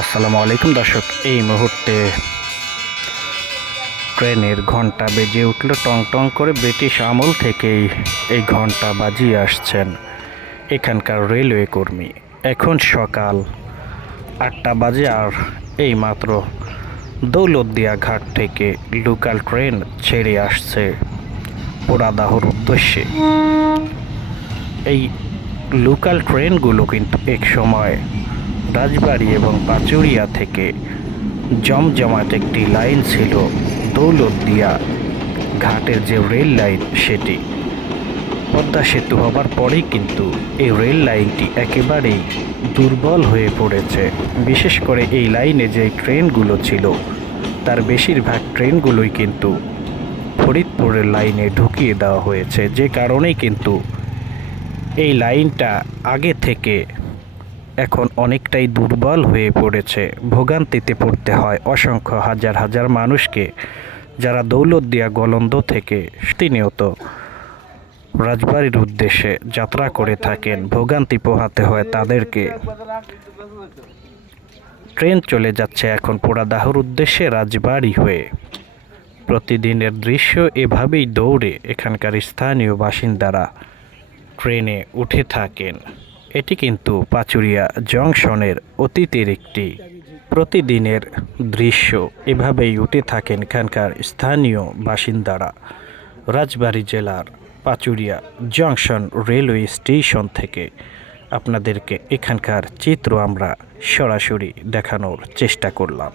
আসসালামু আলাইকুম দর্শক, এই মুহূর্তে ট্রেনের ঘন্টা বেজে উঠল টং টং করে। ব্রিটিশ আমল থেকেই এই ঘন্টা বাজিয়ে আসছেন এখানকার রেলওয়ে কর্মী। এখন সকাল 8টা বাজে আর এই মাত্র দৌলতদিয়া ঘাট থেকে লোকাল ট্রেন ছেড়ে আসছে পোড়াদাহর উদ্দেশ্যে। এই লোকাল ট্রেনগুলো কিন্তু এক সময় রাজবাড়ী এবং পাচুরিয়া থেকে জমজমাট একটি লাইন ছিল। দৌলতদিয়া ঘাটের যে রেল লাইন, সেটি পদ্মা সেতু হবার পরেই কিন্তু এই রেল লাইনটি একেবারেই দুর্বল হয়ে পড়েছে। বিশেষ করে এই লাইনে যে ট্রেনগুলো ছিল তার বেশিরভাগ ট্রেনগুলোই কিন্তু ফরিদপুরের লাইনে ঢুকিয়ে দেওয়া হয়েছে, যে কারণেই কিন্তু এই লাইনটা আগে থেকে এখন অনেকটাই দুর্বল হয়ে পড়েছে। ভোগান্তিতে পড়তে হয় অসংখ্য হাজার হাজার মানুষকে, যারা দৌলতদিয়া গলন্দ থেকে প্রতিনিয়ত রাজবাড়ির উদ্দেশ্যে যাত্রা করে থাকেন। ভোগান্তি পোহাতে হয় তাদেরকে। ট্রেন চলে যাচ্ছে এখন পোড়াদাহর উদ্দেশ্যে রাজবাড়ী হয়ে। প্রতিদিনের দৃশ্য এভাবেই দৌড়ে এখানকার স্থানীয় বাসিন্দারা ট্রেনে উঠে থাকেন। এটি কিন্তু পাচুরিয়া জংশনের অতীতের একটি প্রতিদিনের দৃশ্য। এভাবেই উঠে থাকেন এখানকার স্থানীয় বাসিন্দারা। রাজবাড়ী জেলার পাচুরিয়া জংশন রেলওয়ে স্টেশন থেকে আপনাদেরকে এখানকার চিত্র আমরা সরাসরি দেখানোর চেষ্টা করলাম।